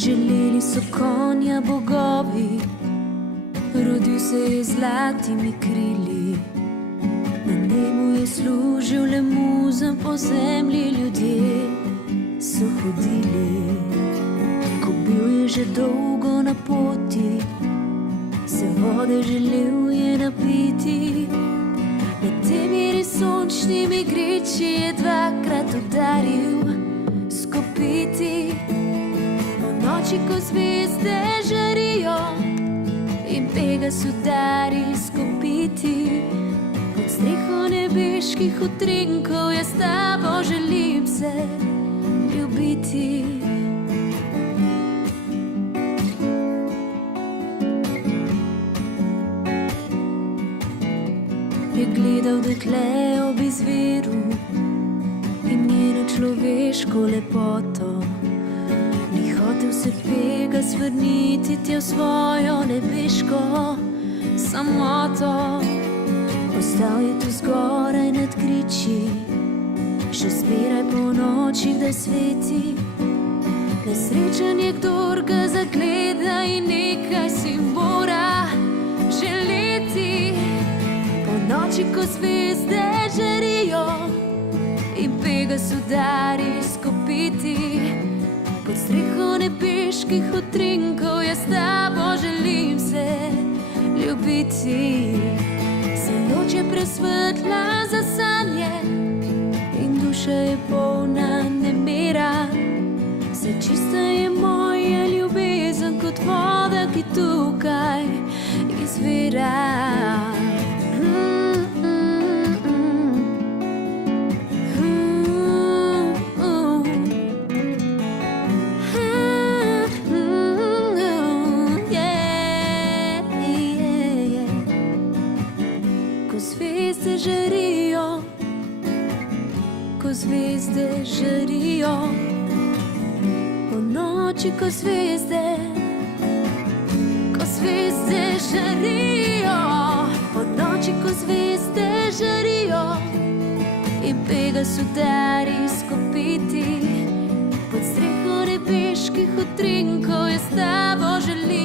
Želeli so konja bogovi, rodil se je zlatimi krili. Na nebu je služil le muzem, po zemlji ljudje so hodili. Ko bil je že dolgo na poti, se vode želel je napiti. Med temi sončnimi griči je dvakrat udaril s kopiti. Noči, ko zvezde žarijo in Pegas udari s kopiti, pod streho nebeških utrinkov jaz s tabo želim se ljubiti. Je gledal dekle ob izviru in njeno človeško lepoto. Ni hotel se Pegas vrniti tja v svojo nebeško samoto. Ostal je tu zgoraj nad griči, še zmeraj po noči, da sveti. Nesrečen je, kdor ga zagleda in nekaj si mora želeti. Po noči, ko zvezde žarijo in Pegas udari s kopiti, pod streho nebeških utrinkov jaz s tabo želim se ljubiti. Se noč je presvetla za sanje in duša je polna nemira. Vse čista je moja ljubezen kot voda, ki tukaj izvira. Zvezde žarijo, ko zvezde žarijo, po noči, ko zvezde žarijo, po noči, ko zvezde žarijo in Pegas udari s kopiti, pod streho nebeških utrinkov jaz s tabo želim